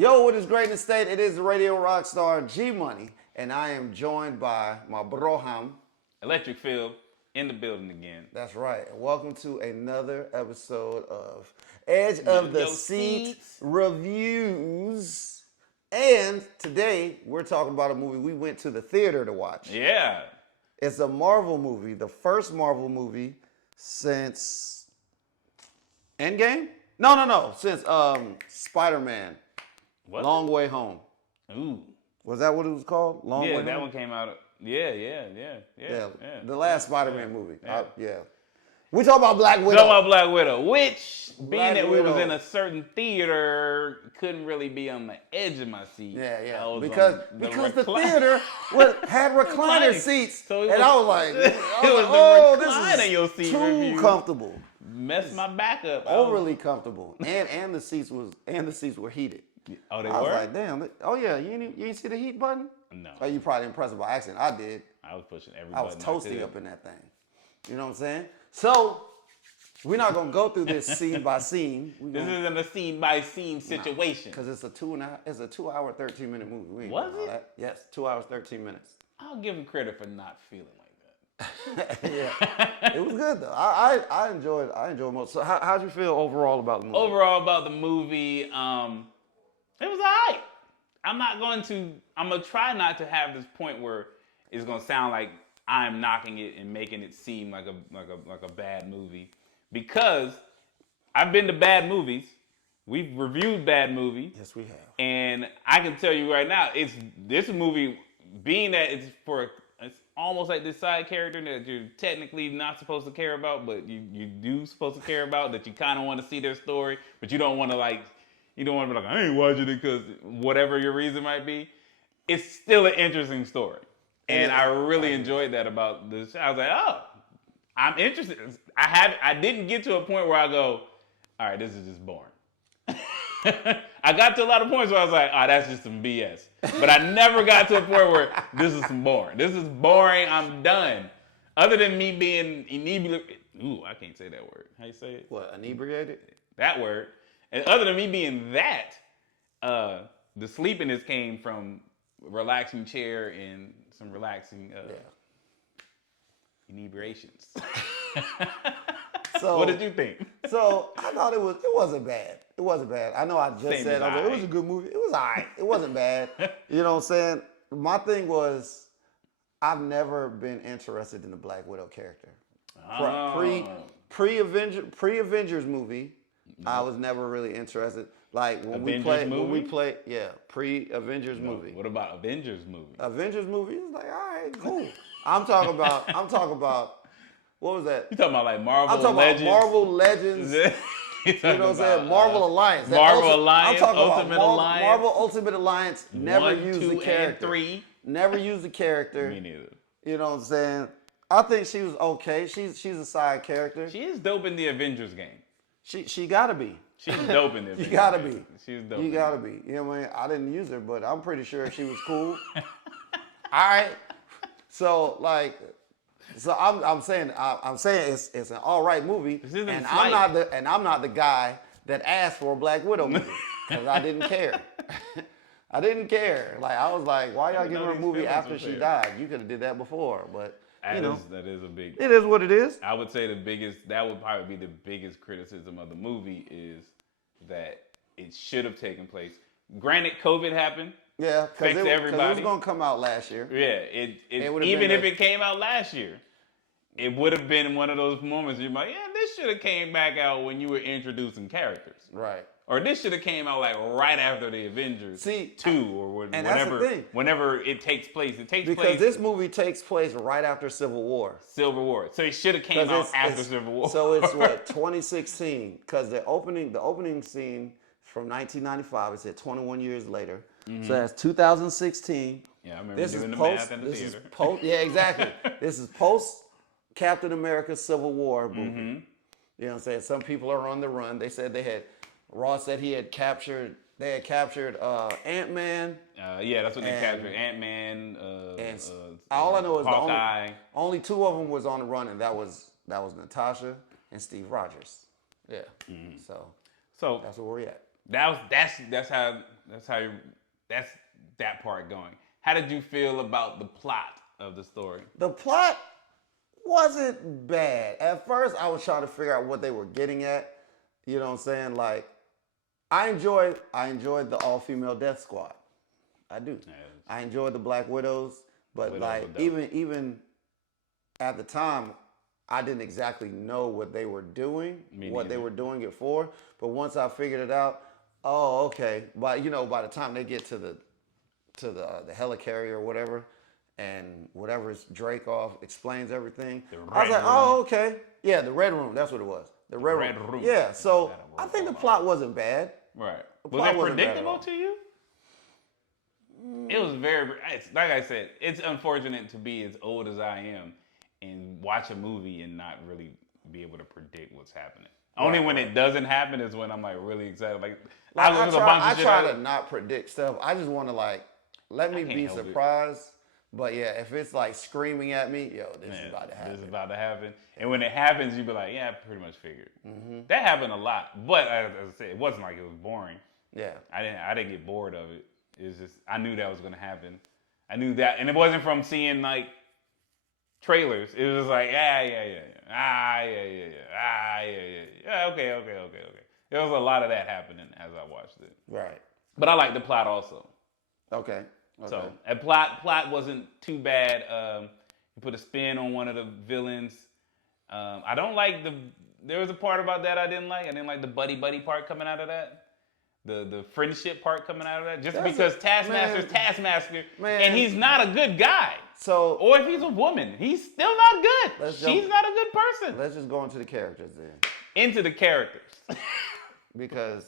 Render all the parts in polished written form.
Yo, what is great in the state? It is radio rock star G-Money, and I am joined by my broham. Electric Phil in the building again. That's right. And welcome to another episode of Edge of the Seat Reviews. And today we're talking about a movie we went to the theater to watch. Yeah. It's a Marvel movie, the first Marvel movie since Endgame? No. Since Spider-Man. What? Long Way Home. Ooh. Was that what it was called? Long Way Home? Yeah, that one came out. Yeah. The last Spider-Man movie. Yeah. We talk about Black Widow. Talk about Black Widow, which, Black being that we Widow. was in a certain theater, couldn't really be on the edge of my seat. Yeah. I Because was the theater had recliner seats. So and I was like, the recliner this your is seat too review. comfortable. Messed my back up. Overly comfortable. And the seats were heated. Oh, they I was were? like, damn. Oh yeah, you ain't see the heat button? No. Oh, you probably didn't press it by accident. I did. I was pushing every I was button toasty could. up in that thing. You know what I'm saying? So we're not gonna go through this scene by scene. This isn't a scene by scene situation. Because it's a 2 hour, 13-minute movie. We ain't Was doing all it? that. Yes, 2 hours, 13 minutes. I'll give him credit for not feeling like that. Yeah, it was good though. I enjoyed most. So how'd you feel overall about the movie? Overall about the movie, it was alright. I'm gonna try not to have this point where it's gonna sound like I'm knocking it and making it seem like a bad movie, because I've been to bad movies. We've reviewed bad movies. Yes, we have. And I can tell you right now, it's this movie, being that it's almost like this side character that you're technically not supposed to care about, but you do supposed to care about, that you kind of want to see their story, but you don't want to be like, I ain't watching it because whatever your reason might be. It's still an interesting story. And I really enjoyed that about this. I was like, oh, I'm interested. I didn't get to a point where I go, all right, this is just boring. I got to a lot of points where I was like, oh, that's just some BS. But I never got to a point where this is some boring. This is boring. I'm done. Other than me being inebriated. Ooh, I can't say that word. How you say it? What, inebriated? That word. And other than me being that, the sleepiness came from relaxing chair and some relaxing inebriations. So, what did you think? So I thought it wasn't bad. It wasn't bad. I know I just Same said as it was a good movie. It was all right. It wasn't bad. You know what I'm saying? My thing was, I've never been interested in the Black Widow character. Pre-Avengers movie, I was never really interested. Like when we played, pre-Avengers movie. What about Avengers movie? Avengers movie is like, all right, cool. I'm talking about, what was that? You talking about like Marvel I'm talking Legends? about Marvel Legends. You know what I'm saying? Marvel Alliance. Marvel Alliance, Ultimate Alliance. Marvel Ultimate Alliance never 1, used 2, the character. and 3. Never used the character. Me neither. You know what I'm saying? I think she was okay. She's a side character. She is dope in the Avengers game. She gotta be. She's dope in the Avengers You gotta game. be. She's dope. You gotta be. You know what I mean? I didn't use her, but I'm pretty sure she was cool. All right. So I'm saying it's an all right movie, and I'm not the guy that asked for a Black Widow movie because I didn't care. I didn't care. Like I was like, why y'all giving her a movie after she died? You could have did that before, but that is a big. It is what it is. I would say that would probably be the biggest criticism of the movie is that it should have taken place. Granted, COVID happened. Yeah, because it was going to come out last year. Yeah, even if it came out last year, it would have been one of those moments you're like, yeah, this should have came back out when you were introducing characters. Right. Or this should have came out like right after the Avengers 2 or whenever it takes place. Because this movie takes place right after Civil War. Civil War. So it should have came out after Civil War. So it's what, 2016? Because the opening scene from 1995, it said 21 years later. Mm-hmm. So that's 2016. Yeah, I remember doing the math in the theater. Yeah, exactly. This is post Captain America Civil War movie. Mm-hmm. You know what I'm saying? Some people are on the run. They said Ross said they had captured Ant-Man. Yeah, that's what they captured. Ant-Man, all I know is Hawkeye. Only 2 of them was on the run, and that was Natasha and Steve Rogers. Yeah. Mm-hmm. So that's where we're at. That's how That's that part going. How did you feel about the plot of the story? The plot wasn't bad. At first, I was trying to figure out what they were getting at. You know what I'm saying? Like, I enjoyed the all-female Death Squad. I do. Yeah, I enjoyed the Black Widows, but even at the time, I didn't exactly know what they were doing, they were doing it for. But once I figured it out, oh, okay. But by the time they get to the helicarrier or whatever, and whatever's Dreykov explains everything, I was like, oh, okay. Yeah, the Red Room. That's what it was. The Red Room. Yeah. So I think the plot wasn't bad. Right. Was it predictable to you? It was like I said, it's unfortunate to be as old as I am and watch a movie and not really be able to predict what's happening. Only when it doesn't happen is when I'm like really excited. I try to not predict stuff. I just want to let me be surprised. But yeah, if it's like screaming at me, this is about to happen. This is about to happen. And when it happens, you be like, yeah, I pretty much figured. Mm-hmm. That happened a lot. But as I said, it wasn't like it was boring. Yeah. I didn't get bored of it. It's just, I knew that was going to happen. I knew that. And it wasn't from seeing like trailers. It was like, okay. There was a lot of that happening as I watched it. Right. But I liked the plot also. Okay. So, a plot wasn't too bad. You put a spin on one of the villains. I don't like there was a part about that I didn't like. I didn't like the buddy part coming out of that. The friendship part coming out of that. Just because Taskmaster's Taskmaster, and he's not a good guy. So, or if he's a woman, he's still not good. She's not a good person. Let's just go into the characters then. Into the characters. Because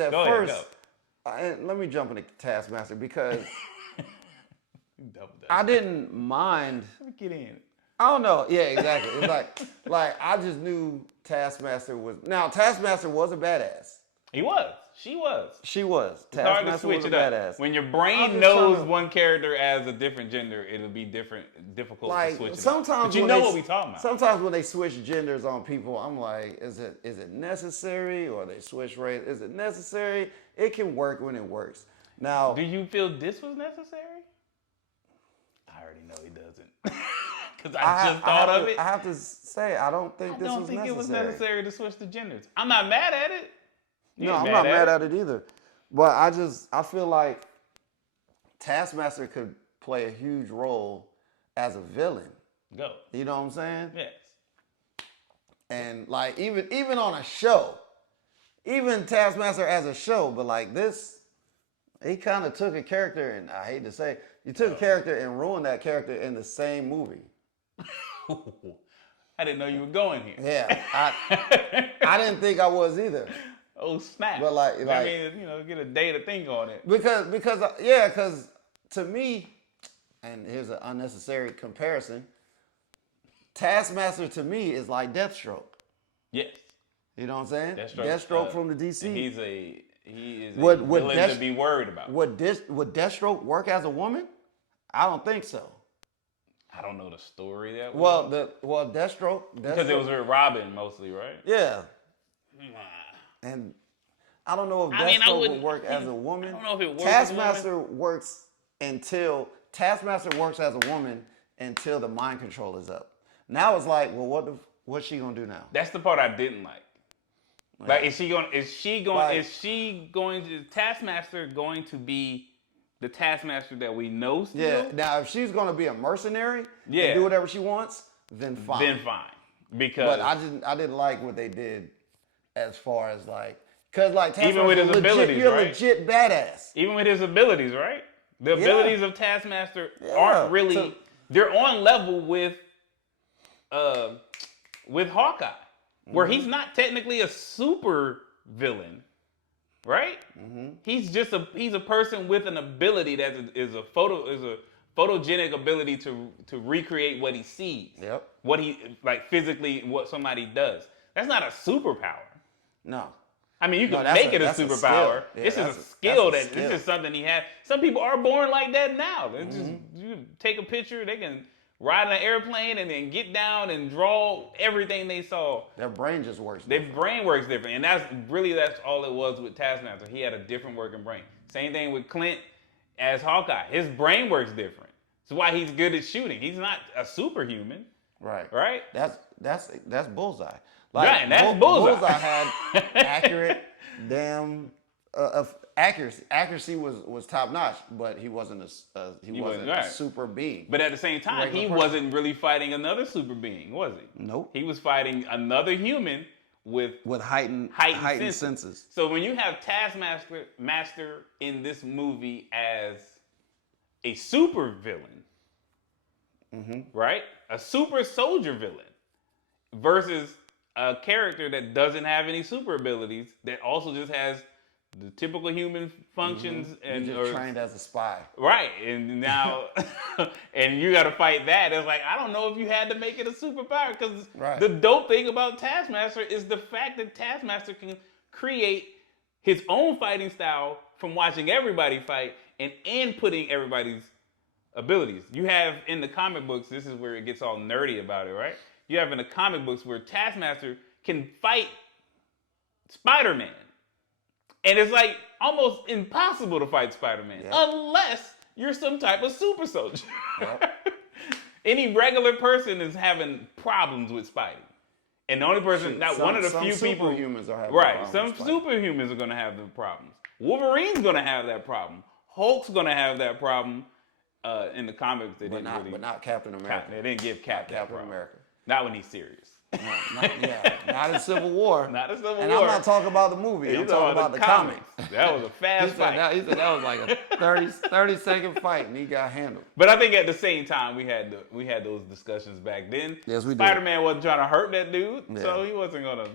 at first, let me jump into Taskmaster because I didn't mind. Get in. I don't know. Yeah, exactly. It's like I just knew Taskmaster was. Now Taskmaster was a badass. He was. She was. Taskmaster was a badass. When your brain knows one character as a different gender, it'll be difficult to switch it. Sometimes but what we talking about. Sometimes when they switch genders on people, I'm like, is it necessary? Or they switch race? Is it necessary? It can work when it works. Now, do you feel this was necessary? I already know he doesn't. Because I just thought of it. I have to say, I don't think this was necessary. I don't think it was necessary to switch the genders. I'm not mad at it. No, I'm not mad at it either. But I feel like Taskmaster could play a huge role as a villain. Go. You know what I'm saying? Yes. And like even on a show, even Taskmaster as a show, but like this, he kind of took a character, and I hate to say, you took a character and ruined that character in the same movie. I didn't know you were going here. Yeah, I didn't think I was either. Oh snap! But like I mean, get a day to think on it. Because to me, and here's an unnecessary comparison. Taskmaster to me is like Deathstroke. Yes. You know what I'm saying? Deathstroke from the DC. He is a villain to be worried about. Would Deathstroke work as a woman? I don't think so. I don't know the story that well. Deathstroke because it was with Robin mostly, right? Yeah. And I don't know if Deathstroke would work as a woman. I don't know if it works. Taskmaster works as a woman until the mind control is up. Now it's like, well, what's she gonna do now? That's the part I didn't like. Like, is Taskmaster going to be the Taskmaster that we know still? Yeah. Now, if she's gonna be a mercenary and do whatever she wants, then fine. Because but I didn't like what they did. As far as because Taskmaster, even with his abilities, you're legit badass. Even with his abilities, right? The abilities of Taskmaster aren't really. They're on level with Hawkeye, where he's not technically a super villain, right? Mm-hmm. He's a person with an ability that is a photogenic ability to recreate what he sees. Yep. What he physically, what somebody does. That's not a superpower. No. I mean, you can make it a superpower. This is a skill this is something he has. Some people are born like that now. They just you take a picture, they can ride an airplane and then get down and draw everything they saw. Their brain just works different. Their brain works different. And that's all it was with Taskmaster. He had a different working brain. Same thing with Clint as Hawkeye. His brain works different. That's why he's good at shooting. He's not a superhuman. Right. Right? That's Bullseye. Right, that's Bullseye. Bullseye had accurate, damn accuracy. Accuracy was top notch, but he wasn't a super being. But at the same time, he wasn't really fighting another super being, was he? Nope. He was fighting another human with heightened senses. So when you have Taskmaster in this movie as a super villain, right? A super soldier villain versus a character that doesn't have any super abilities, that also just has the typical human functions and You're just trained as a spy. Right, and now and you got to fight that. It's like, I don't know if you had to make it a superpower, because the dope thing about Taskmaster is the fact that Taskmaster can create his own fighting style from watching everybody fight and inputting everybody's abilities. You have in the comic books, this is where it gets all nerdy about it, right? You have in the comic books where Taskmaster can fight Spider-Man. And it's like almost impossible to fight Spider-Man unless you're some type of super soldier. Yep. Any regular person is having problems with Spidey. And the only person, one of the few people. Superhumans are having problems. Some superhumans are going to have the problems. Wolverine's going to have that problem. Hulk's going to have that problem. In the comics, but not Captain America. They didn't give Captain America. Not when he's serious. Not in Civil War. Not in Civil War. And I'm not talking about the movie. I'm talking about the comics. That was a fast fight. He said that was like a 30-second fight, and he got handled. But I think at the same time, we had those discussions back then. Yes, we did. Spider-Man wasn't trying to hurt that dude, so he wasn't gonna,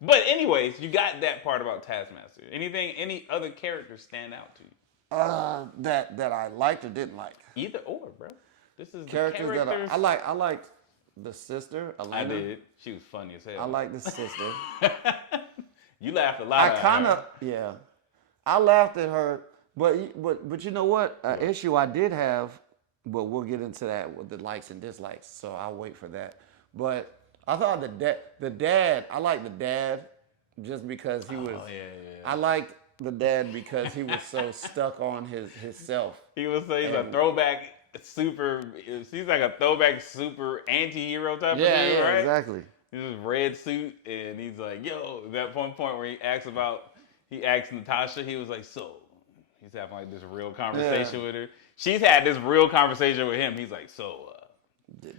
But anyways, you got that part about Taskmaster. Any other characters stand out to you? That I liked or didn't like. Either or, bro. This is characters the characters that I liked the sister, Elena. I did. She was funny as hell. I liked the sister. You laughed a lot. I laughed at her, but you know what? An issue I did have, but we'll get into that with the likes and dislikes. So I'll wait for that. But I thought the dad. I liked the dad just because he was. I liked the dad because he was so stuck on his self. He was saying he's a throwback super. He's like a throwback super anti-hero type of dude, right? Exactly. He's this red suit, and he's like, "Yo." That one point where he asks Natasha, he was like, "So," he's having like this real conversation with her. She's had this real conversation with him. He's like, "So, did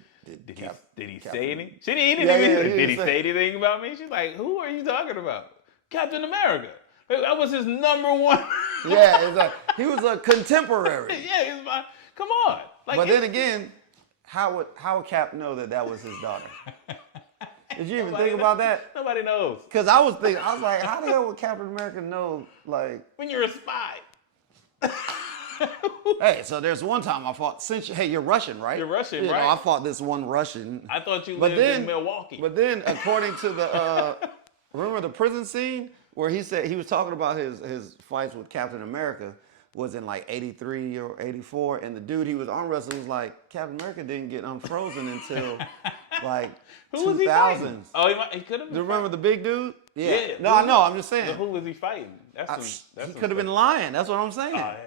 he say anything?" Did he say anything about me? She's like, "Who are you talking about?" Captain America. That was his number one. He was a contemporary. He's my. Come on. But then again, how would Cap know that was his daughter? Did you even think about that? Nobody knows. Because I was like, how the hell would Captain America know? Like, when you're a spy. Hey, so there's one time I fought. You're Russian, right? You're Russian, right? I fought this one Russian. I thought you lived in Milwaukee. But then, according to the remember the prison scene where he said he was talking about his fights with Captain America was in like 83 or 84, and the dude he was arm wrestling was like, Captain America didn't get unfrozen until like 2000s. Oh, he could have. Do you remember the big dude? Yeah. No, I know. I'm just saying. Who was he fighting? He could have been lying. That's what I'm saying. Oh, yeah.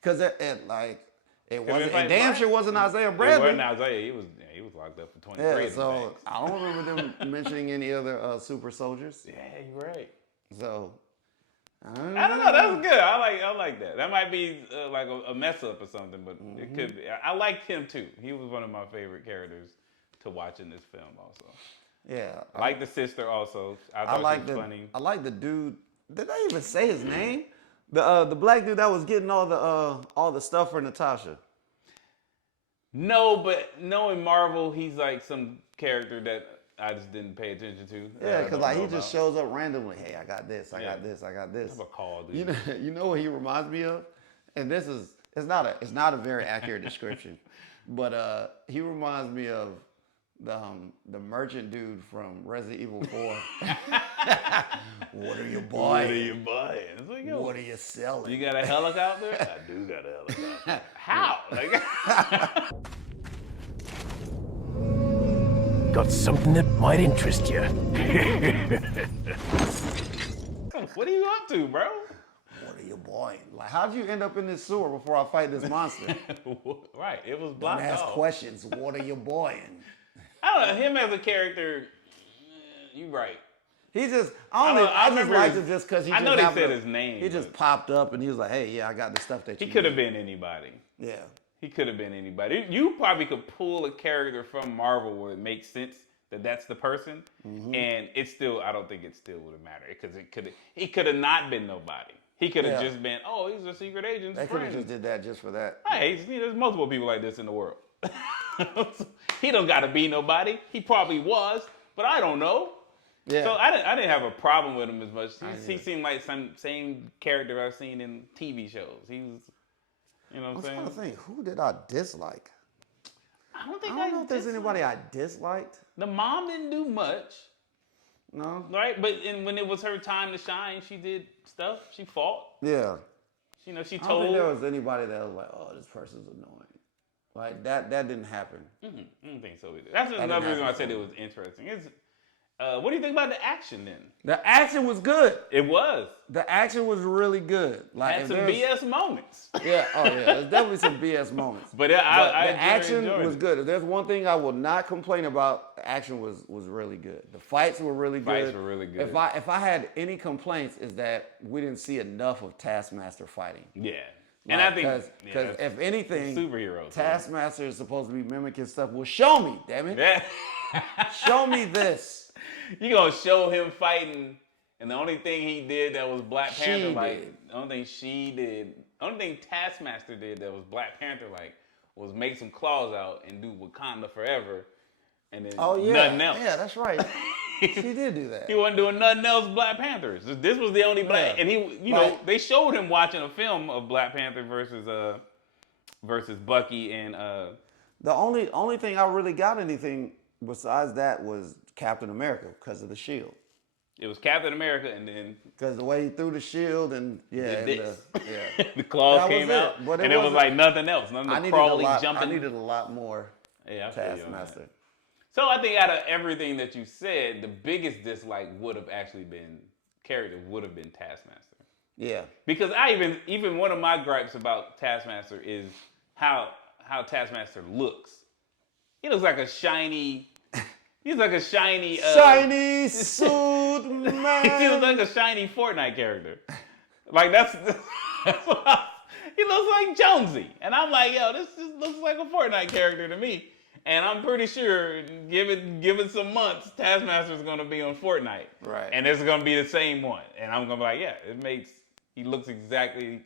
Because it wasn't. It damn sure wasn't Isaiah Bradley. It wasn't Isaiah. He was locked up for 23. Yeah. So I don't remember them mentioning any other super soldiers. Yeah, you're right. So. I don't know. That's good. I like that. That might be like a mess up or something, but it could be. I liked him too. He was one of my favorite characters to watch in this film. Also, yeah. I like the sister. Also, I thought she was funny. I like the dude. Did I even say his name? The black dude that was getting all the stuff for Natasha. No, but knowing Marvel, he's like some character that I just didn't pay attention to. Yeah, because like he just shows up randomly. Hey, I got this. I got this. I got this. Have a call, dude. You know what he reminds me of? And it's not a very accurate description, but he reminds me of the merchant dude from Resident Evil 4. What are you buying? It's like, yo, what are you selling? You got a helicopter? I do got a helicopter. How? Got something that might interest you. What are you up to, bro? What are are you boiling? Like, how'd you end up in this sewer before I fight this monster? Right, it was Don't blocked ask off. questions. What are you boiling? I don't know, him as a character, you right. He just, I just remember liked his- him just because he I just know they happened said to- his name, He just but- popped up and he was like, hey, yeah, I got the stuff that you He could have need. been anybody. Yeah. He could have been anybody. You probably could pull a character from Marvel where it makes sense that that's the person, and it's still. I don't think it still would have mattered because he could have not been nobody. He could have just been. Oh, he's a secret agent's They could have friend. just did that just for that. Hey, there's multiple people like this in the world. He don't got to be nobody. He probably was, but I don't know. Yeah. So I didn't have a problem with him as much. He seemed like same character I've seen in TV shows. He was, you know what I'm I'm saying? trying to think, who did I dislike? I don't think I don't know if there's anybody I disliked. The mom didn't do much, No. right? But when it was her time to shine, she did stuff. She fought. Yeah. You know, she I don't told. think there was anybody that was like, oh, this person's annoying. Like that didn't happen. I don't think so either. That's didn't another reason why I happen said for it me. was interesting. What do you think about the action then? The action was good. It was. The action was really good. Like Had if some there's- BS moments. Yeah, oh yeah, there's definitely some BS moments. But the I action enjoyed was it. good. If there's one thing I will not complain about, the action was really good. The fights were really good. Fights were really good. If I had any complaints, is that we didn't see enough of Taskmaster fighting. Yeah. And I think because if anything, superheroes. Taskmaster is supposed to be mimicking stuff. Well, show me, damn it, Yeah. show me this. You gonna show him fighting, and the only thing he did that was Black She Panther like. did. The only thing she did, the only thing Taskmaster did that was Black Panther like, was make some claws out and do Wakanda forever, and then Oh yeah, nothing else. yeah, that's right. She did do that. He wasn't doing nothing else. Black Panthers. This was the only Black, Yeah. and he, you know, they showed him watching a film of Black Panther versus Bucky and The only thing I really got anything besides that was Captain America because of the shield. it was Captain America, and then Because the way he threw the shield and and this. yeah. the claws That was came it, out, but it and it was wasn't- like nothing else. Nothing I to needed a crawling, lot. jumping. I needed a lot more Yeah, I feel you on that. Taskmaster. So I think out of everything that you said, the biggest dislike would have actually been Taskmaster. Yeah. Because even one of my gripes about Taskmaster is how Taskmaster looks. He looks like a shiny. He's like a shiny. Shiny suit man. He looks like a shiny Fortnite character. Like that's what he looks like Jonesy, and I'm like, yo, this just looks like a Fortnite character to me. And I'm pretty sure, given some months, Taskmaster's gonna be on Fortnite, Right. And it's gonna be the same one. And I'm gonna be like, yeah, he looks exactly.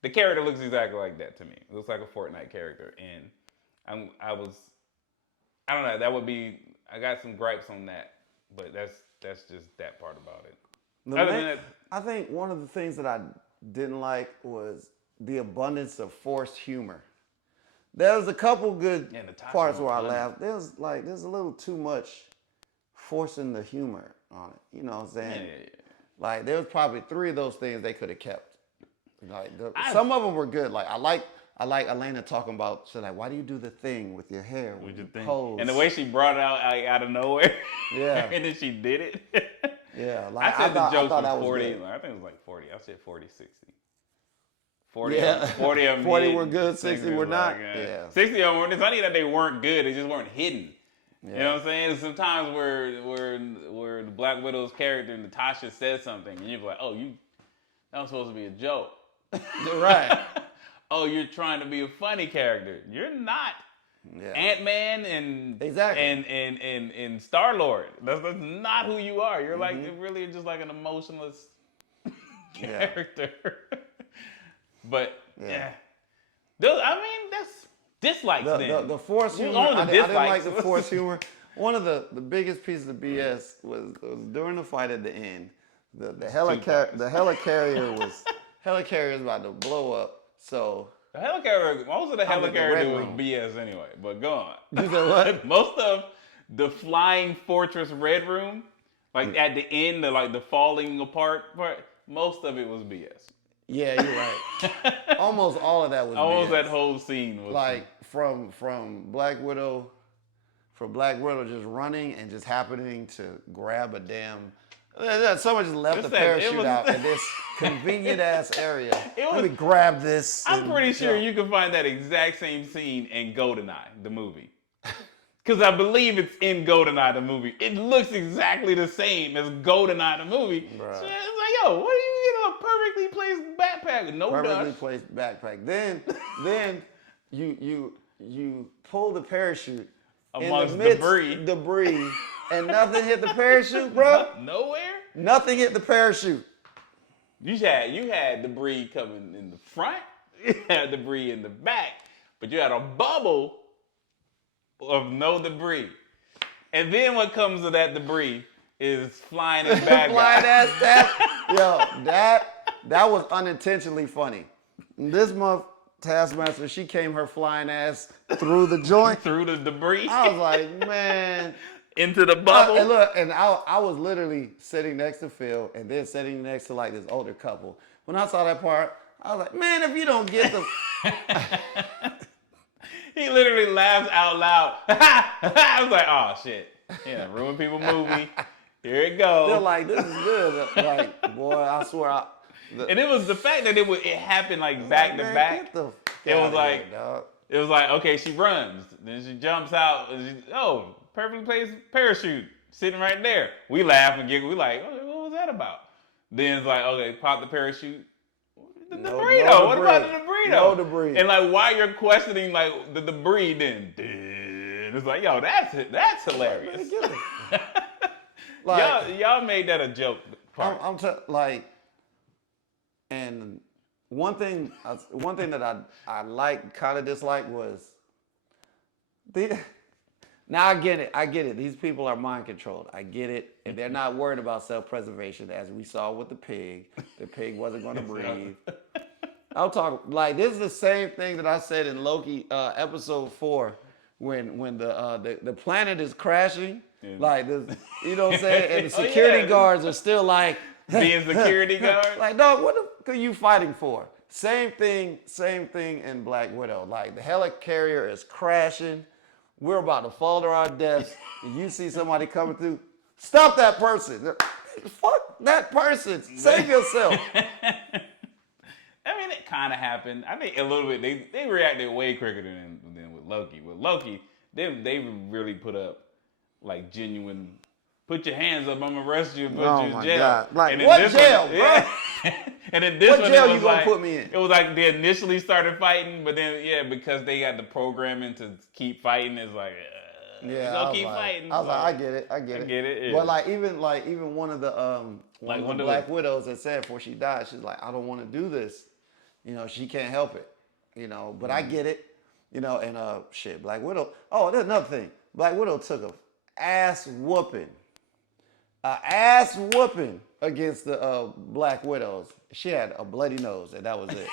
The character looks exactly like that to me. It looks like a Fortnite character, and I don't know. That would be. I got some gripes on that, but that's just that part about it. Other than that, I think one of the things that I didn't like was the abundance of forced humor. There was a couple good Yeah, the Tasha parts where I was funny. laughed. There's a little too much forcing the humor on it. You know what I'm saying? yeah. Like there was probably 3 of those things they could have kept. Like some of them were good. Like I like Elena talking about. She's like, why do you do the thing with your hair? With your pose? And the way she brought it out like, out of nowhere. Yeah. And then she did it. Yeah, like I said the jokes thought was that 40. good. I think it was like 40. I said 40, 60. 40, Yeah. 40 of them 40 hidden, were good, 60 were was not. like, Yeah. 60 of them were, it's not even that they weren't good, they just weren't hidden. Yeah. You know what I'm saying? Sometimes where the Black Widow's character, Natasha, says something, and you're like, oh, that was supposed to be a joke. You're right. Oh, you're trying to be a funny character. You're not. Yeah. Ant-Man and Exactly. and Star-Lord. That's not who you are. You're like really just like an emotionless character. But yeah. I mean, that's dislikes then. The force You humor. own the I didn't like dislikes. the force humor. One of the biggest pieces of BS was during the fight at the end. The helicarrier was about to blow up. So The helicarrier, most of the I'm in the red helicarrier was room. BS anyway. But go on. you said what? Most of the flying fortress red room, like at the end, the falling apart part, most of it was BS. Yeah, you're right. Almost all of that was Almost BS. that whole scene was Like from Black Widow, just running and just happening to grab a damn Someone just left the parachute out in this convenient ass area. Let me grab this. I'm pretty sure you can find that exact same scene in GoldenEye, the movie. Because I believe it's in GoldenEye, the movie. It looks exactly the same as GoldenEye, the movie. Bruh. So it's like, yo, what do you get a perfectly placed backpack with no Perfectly dust? placed backpack. Then you pull the parachute Amongst in the midst debris. And nothing hit the parachute, bro. Nowhere? Nothing hit the parachute. You had debris coming in the front. You had debris in the back. But you had a bubble of no debris. And then what comes of that debris is flying and bad Flying guys. ass tap. Yo, that was unintentionally funny. This month, Taskmaster, she came her flying ass through the joint. Through the debris. I was like, man. Into the bubble. And look, I was literally sitting next to Phil and then sitting next to like this older couple. When I saw that part, I was like, man, if you don't get the... He literally laughs out loud. I was like, oh, shit. Yeah, ruin people movie. Here it goes. They're like, this is good. Like, boy, I swear. And it was the fact that it happened like back to back. It was like, okay, she runs. Then she jumps out. And perfectly placed parachute sitting right there. We laugh and giggle. We like, what was that about? Then it's like, okay, pop the parachute. The debris though. What about the debris though? No debris. And like, why you're questioning like the debris? Then it's like, yo, that's hilarious. Like, y'all made that a joke. And one thing that I like, kind of dislike was Now I get it. These people are mind controlled. I get it. And they're not worried about self-preservation, as we saw with the pig. The pig wasn't going to breathe. I'll talk, like, this is the same thing that I said in Loki episode 4 when the planet is crashing. Yeah. Like, this, you know what I'm saying? And the security guards are still like... Being security guards? Like, dog, what are you fighting for? Same thing in Black Widow. Like, the helicarrier is crashing. We're about to fall to our deaths, and you see somebody coming through. Stop that person. Fuck that person. Save yourself. I mean, it kind of happened. I think a little bit. They reacted way quicker than with Loki. With Loki, they really put up like genuine. Put your hands up. I'm gonna arrest you and put you in jail. God. Like, what jail, bro? Yeah. And then this what one, jail you gonna put me in? It was like they initially started fighting, but then because they got the programming to keep fighting, it's like they'll keep fighting. I was like, I get it. Yeah. But even one of the one of the Black Widows that said before she died, she's like, I don't want to do this. You know, she can't help it. You know, but I get it. You know, and Black Widow. Oh, there's another thing. Black Widow took a ass whooping against the Black Widows. She had a bloody nose, and that was it.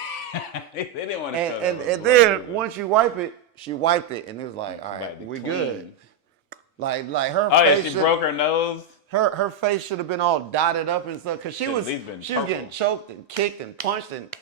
They didn't want to. And then once you wipe it, she wiped it, and it was like, all right, we good. Like her. Oh yeah, she broke her nose. Her face should have been all dotted up and stuff, because she was getting choked and kicked and punched, and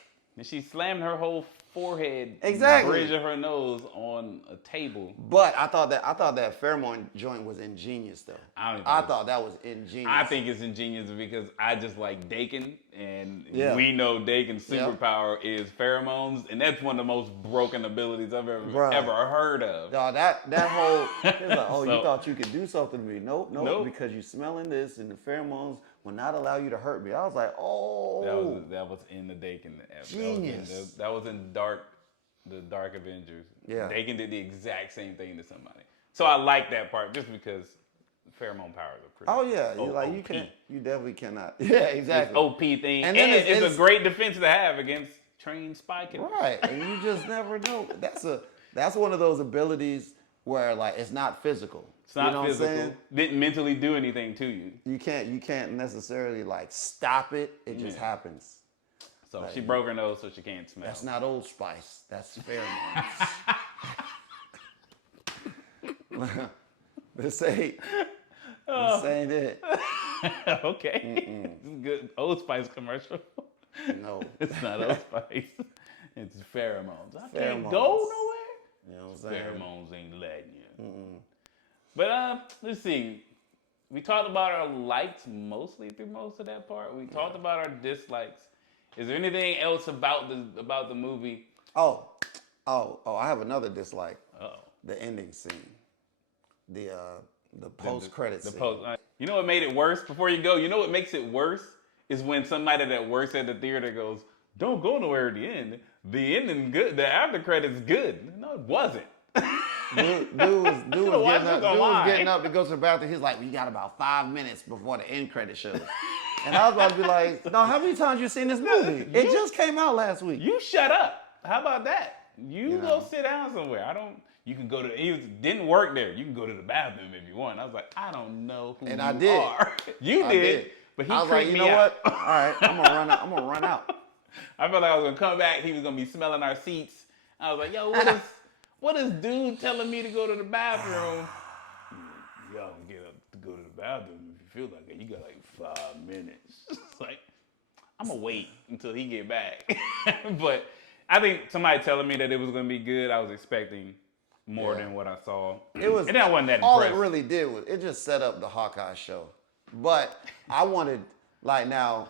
she slammed her whole forehead, bridge of her nose on a table. But I thought that pheromone joint was ingenious, though. I thought that was ingenious. I think it's ingenious because I just like Dakin, and we know Dakin's superpower is pheromones, and that's one of the most broken abilities I've ever heard of. No, that whole it's like, you thought you could do something to me? Nope. Because you smelling this, and the pheromones will not allow you to hurt me. I was like, oh. That was in the Dakin. Genius. That was in the Dark Avengers. Yeah. Dakin did the exact same thing to somebody. So I like that part just because pheromone powers are pretty. Oh yeah, you definitely cannot. Yeah, exactly. It's OP thing, and it's a great defense to have against trained spy killers. Right, and you just never know. That's one of those abilities where like it's not physical. It's not physical. Didn't mentally do anything to you. You can't necessarily like stop it. It just happens. So like, she broke her nose so she can't smell. That's not Old Spice. That's pheromones. This ain't it. Okay. Good Old Spice commercial. No. It's not Old Spice. It's pheromones. I can't go nowhere. You know what I'm saying? Pheromones ain't letting you. But let's see. we talked about our likes mostly through most of that part. We talked about our dislikes. Is there anything else about the movie? Oh, I have another dislike. Uh-oh. The ending scene. The post-credit scene. You know what made it worse? Before you go, you know what makes it worse? Is when somebody that works at the theater goes, don't go nowhere at the end. The ending good. The after credits good. No, it wasn't. Dude was getting up to go to the bathroom. He's like, we got about 5 minutes before the end credit shows. And I was about to be like, no, how many times you seen this movie? It just came out last week. You shut up. How about that? You go sit down somewhere. You can go to, it didn't work there. You can go to the bathroom if you want. I was like, I don't know who you I did. are. You did. But he I was like, you know what? All right, I'm gonna run out. I felt like I was gonna come back. He was gonna be smelling our seats. I was like, yo, what is dude telling me to go to the bathroom? You gotta get up to go to the bathroom if you feel like it. You got like 5 minutes. It's like, I'm gonna wait until he get back. But I think somebody telling me that it was gonna be good, I was expecting more than what I saw. It was, and I wasn't that all impressed. it really did was it just set up the Hawkeye show. But I wanted, like, now,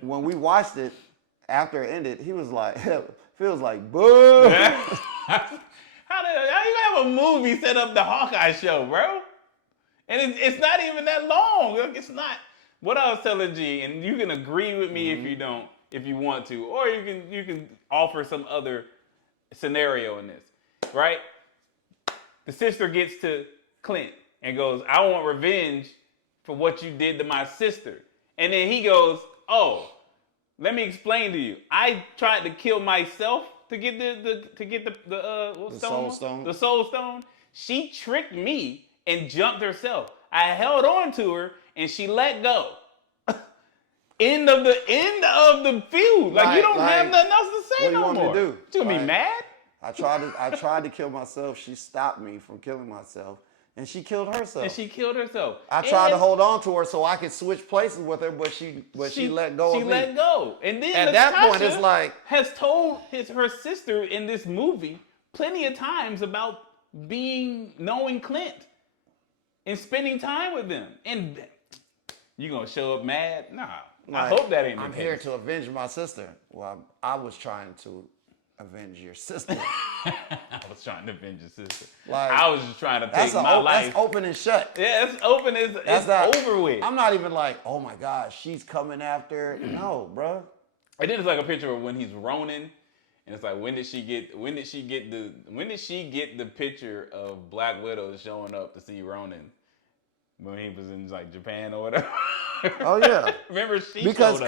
when we watched it after it ended, he was like, feels like, boo. How you have a movie set up the Hawkeye show, bro? And it's not even that long. It's not. What I was telling G, and you can agree with me if you don't, if you want to, or you can offer some other scenario in this, right? The sister gets to Clint and goes, I want revenge for what you did to my sister. And then he goes, oh, let me explain to you. I tried to kill myself to get the Soul Stone. The Soul Stone. She tricked me and jumped herself. I held on to her and she let go. End of the feud. Like you don't have nothing else to say no more. What do you want me to do? You gonna be mad? I tried to kill myself. She stopped me from killing myself. And she killed herself. I tried to hold on to her so I could switch places with her, but she let go of me. She let go. And then at that point, it's like, has told her sister in this movie plenty of times about knowing Clint and spending time with them. And you gonna show up mad? Nah. I hope that ain't the case. I'm here to avenge my sister. Well, I was trying to avenge your sister. I was trying to avenge your sister. Like, I was just trying to take my life. That's open and shut. Yeah, it's open. It's over with. I'm not even like, oh my gosh, she's coming after. No, bro. And then it's like a picture of when he's Ronin, and it's like, when did she get the picture of Black Widow showing up to see Ronin when he was in like Japan or whatever? Oh yeah. Remember because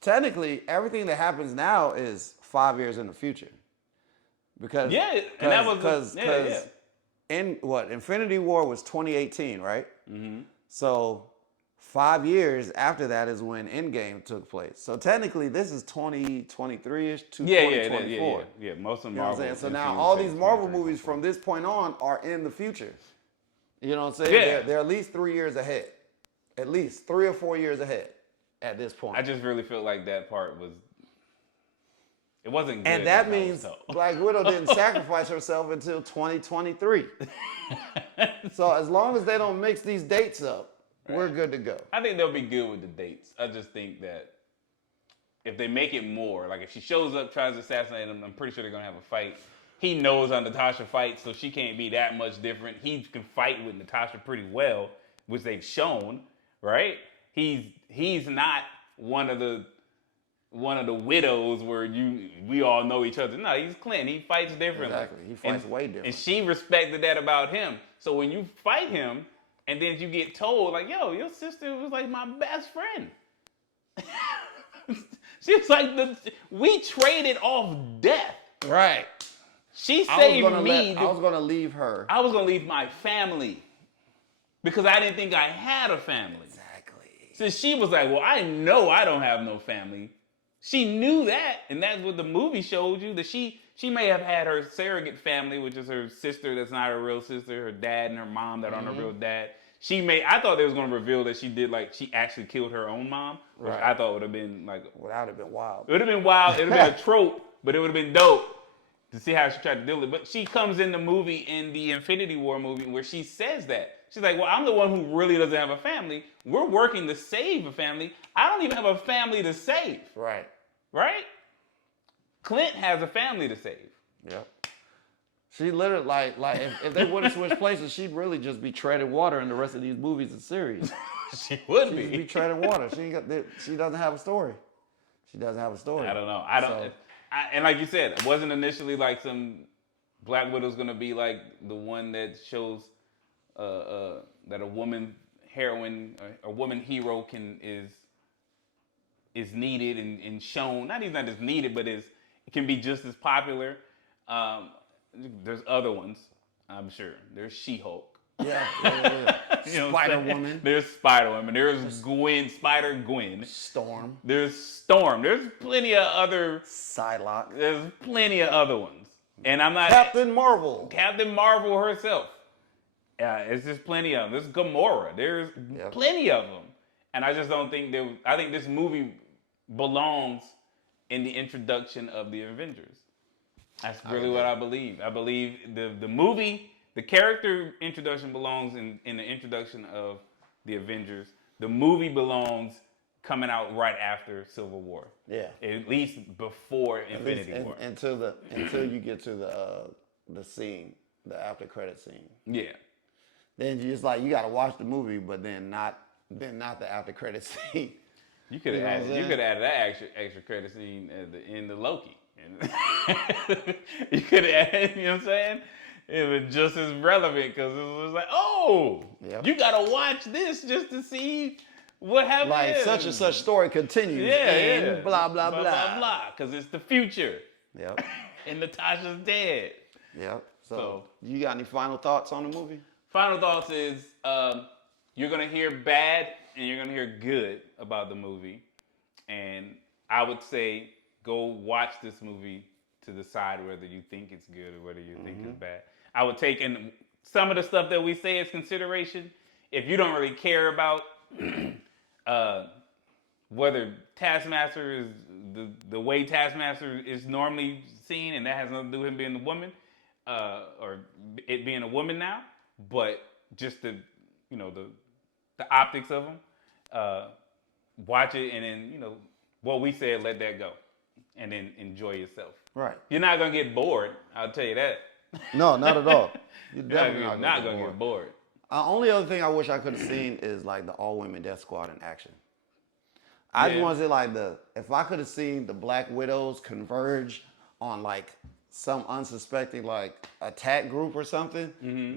technically everything that happens now is 5 years in the future. Because Infinity War was 2018, right? Mm-hmm. So 5 years after that is when Endgame took place. So technically, this is 2023-ish to 2024. Yeah, most of them. You know what I'm saying? So now all these Marvel movies from this point on are in the future. You know what I'm saying? Yeah. They're at least 3 years ahead. At least 3 or 4 years ahead at this point. I just really feel like that part was. It wasn't good. And that means Black Widow didn't sacrifice herself until 2023. So as long as they don't mix these dates up, we're good to go. I think they'll be good with the dates. I just think that if they make it more, like if she shows up, tries to assassinate him, I'm pretty sure they're going to have a fight. He knows how Natasha fights, so she can't be that much different. He can fight with Natasha pretty well, which they've shown, right? He's not one of the widows where we all know each other. No, he's Clint. He fights differently. Exactly. He fights way different. And she respected that about him. So when you fight him, and then you get told, like, yo, your sister was like my best friend. She was like, we traded off death. Right. She saved me. I was going to leave her. I was going to leave my family. Because I didn't think I had a family. Exactly. So she was like, well, I know I don't have no family. She knew that, and that's what the movie showed you, that she may have had her surrogate family, which is her sister that's not her real sister, her dad and her mom that aren't her real dad. I thought they was going to reveal that she actually killed her own mom, which I thought would have been like... Well, that would have been wild. It would have been wild. It would have been a trope, but it would have been dope to see how she tried to deal with it. But she comes in the movie, in the Infinity War movie, where she says that. She's like, well, I'm the one who really doesn't have a family. We're working to save a family. I don't even have a family to save. Right. Right? Clint has a family to save. Yep. She literally, like if they would have switched places, she'd really just be treading water in the rest of these movies and series. She would She'd be. be treading water. She doesn't have a story. She doesn't have a story. I don't know. I don't. And like you said, it wasn't initially like some Black Widow's gonna be like the one that shows that a woman heroine or a woman hero is needed and shown. Not even that it's needed, but it can be just as popular. There's other ones, I'm sure. There's She-Hulk. Yeah. You know Spider-Woman. There's Spider-Woman. There's Gwen, Spider-Gwen. Storm. There's Storm. There's plenty of other... Psylocke. There's plenty of other ones. And I'm not... Captain Marvel. Captain Marvel herself. Yeah, it's just plenty of them. There's Gamora. There's plenty of them. And I just don't think I think this movie belongs in the introduction of the Avengers. That's really what I believe. I believe the movie, the character introduction belongs in the introduction of the Avengers. The movie belongs coming out right after Civil War. Yeah. At least before Infinity War. Until you get to the scene, the after credit scene. Yeah. Then you just you gotta watch the movie, but then not the after credit scene. You could have added that extra credit scene at the end of Loki. You could have added, you know what I'm saying? It was just as relevant because it was like, you gotta watch this just to see what happened. Like such and such story continues. And blah blah blah blah blah. Because it's the future. Yep. And Natasha's dead. Yep. So you got any final thoughts on the movie? Final thoughts is you're gonna hear bad and you're gonna hear good about the movie, and I would say go watch this movie to decide whether you think it's good or whether you think it's bad. I would take in some of the stuff that we say as consideration. If you don't really care about whether Taskmaster is the way Taskmaster is normally seen, and that has nothing to do with him being a woman or it being a woman now, but just the optics of him, watch it, and then what we said, let that go, and then enjoy yourself. Right. You're not gonna get bored. I'll tell you that. No, not at all. You're definitely not gonna get bored. Only other thing I wish I could have seen is the all women Death Squad in action. I just want to say if I could have seen the Black Widows converge on some unsuspecting attack group or something,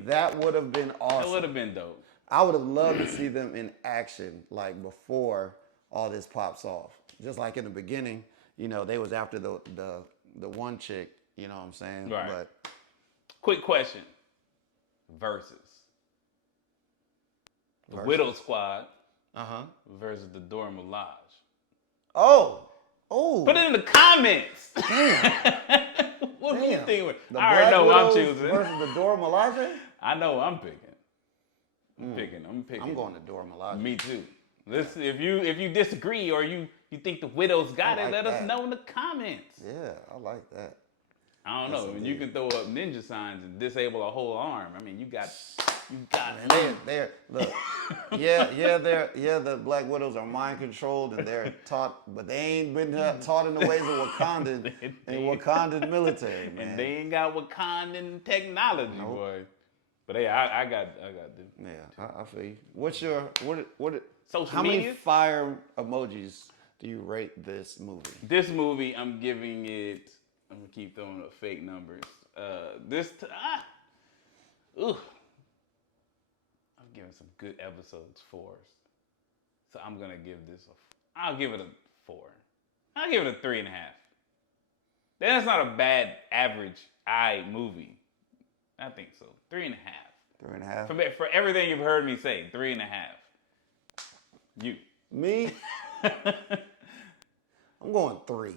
that would have been awesome. That would have been dope. I would have loved to see them in action before all this pops off. Just like in the beginning, they was after the one chick, you know what I'm saying? Right. But quick question. Versus. The Widow Squad versus the Dora Milaje. Oh. Put it in the comments. Damn. What do you think? The I already know what I'm Widows choosing. versus the Dora Milaje? I know what I'm picking. I'm picking. I'm going to Dora Milaje. Me too. Listen, if you disagree or you think the Widows got it, let us know in the comments. Yeah, I like that. I don't know. I mean, you can throw up ninja signs and disable a whole arm. I mean, you got. They're look. The Black Widows are mind controlled and they're taught, but they ain't been taught in the ways of Wakandan and Wakandan military, man. And they ain't got Wakandan technology, boy. But hey, I got them. Yeah, I feel you. What's your what? Social how media? Many fire emojis do you rate this movie? This movie, I'm giving it. I'm gonna keep throwing up fake numbers. I'm giving some good episodes 4s. So I'm gonna give this I'll give it a 4. I'll give it a 3.5. That's not a bad average movie. I think so. 3.5. 3.5. For everything you've heard me say, 3.5. You. Me? I'm going 3.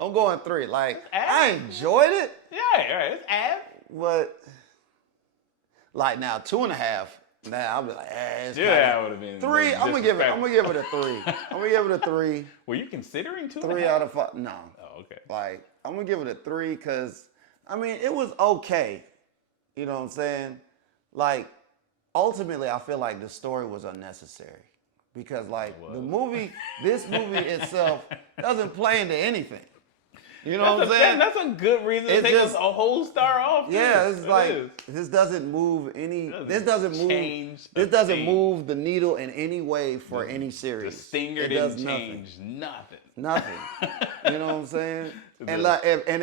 I'm going 3. I enjoyed it. Yeah, right. It's ab. But now 2.5. Now I'll be like, it's that would have been 3. I'm gonna give it a 3. I'm gonna give it a 3. Were you considering 2.5? 3 out of 5. No. Oh, okay. I'm gonna give it a 3 because it was okay. You know what I'm saying? ultimately, I feel like the story was unnecessary because, like, this movie itself doesn't play into anything. You know what I'm saying? That's a good reason to take us a whole star off. Yeah, it's like this doesn't move any. This doesn't move the needle in any way for any series. The stinger didn't change nothing. Nothing. You know what I'm saying? And like, and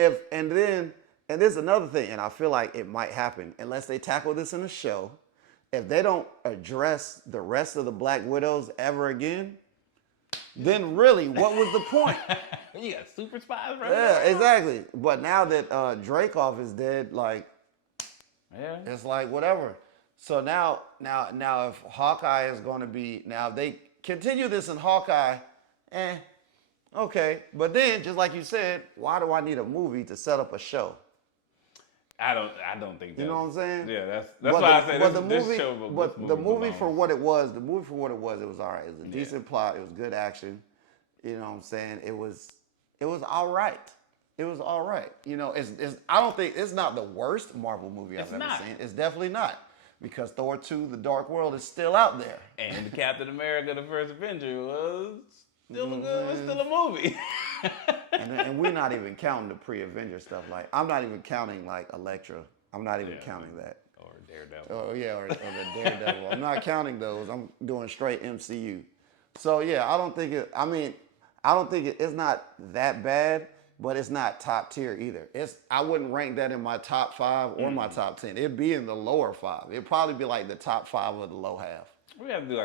this is another thing, and I feel like it might happen unless they tackle this in a show. If they don't address the rest of the Black Widows ever again, then really, what was the point? You got super spies right Yeah, exactly. But now that Dreykov is dead, like, it's like whatever. So now if Hawkeye is going to be, now if they continue this in Hawkeye, okay. But then, just like you said, why do I need a movie to set up a show? I don't think that. You know what I'm saying? Yeah, that's why I said this show. But the movie for what it was, it was all right. It was a decent plot. It was good action. You know what I'm saying? It was all right. It was all right. You know, I don't think it's not the worst Marvel movie I've ever seen. It's definitely not. Because Thor 2, The Dark World is still out there. And Captain America, the First Avenger was still a movie. and we're not even counting the pre-Avenger stuff. Like, I'm not even counting, like, Elektra. I'm not even counting that. Or Daredevil. Oh, yeah, or the Daredevil. I'm not counting those. I'm doing straight MCU. So, yeah, I don't think it's not that bad, but it's not top tier either. I wouldn't rank that in my top 5 or my top 10. It'd be in the lower 5. It'd probably be like the top 5 of the low half. We have to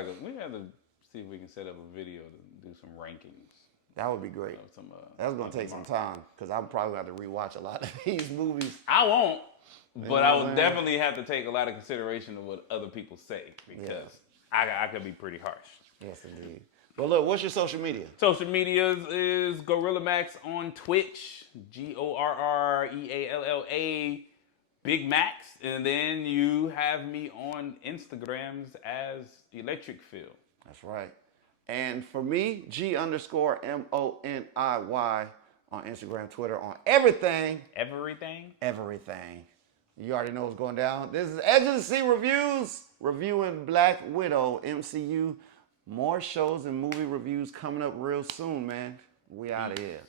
see if we can set up a video to do some rankings. That would be great. That's going to take some time because I'm probably going to have to rewatch a lot of these movies. I won't, but I will definitely have to take a lot of consideration of what other people say because I could be pretty harsh. Yes, indeed. But look, what's your social media? Social media is Gorilla Max on Twitch, GORREALLA, Big Max, and then you have me on Instagrams as Electric Phil. That's right. And for me, G_MONIY on Instagram, Twitter, on everything. Everything? Everything. You already know what's going down. This is Edge of the Seat Reviews, reviewing Black Widow, MCU. More shows and movie reviews coming up real soon, man. We out of here.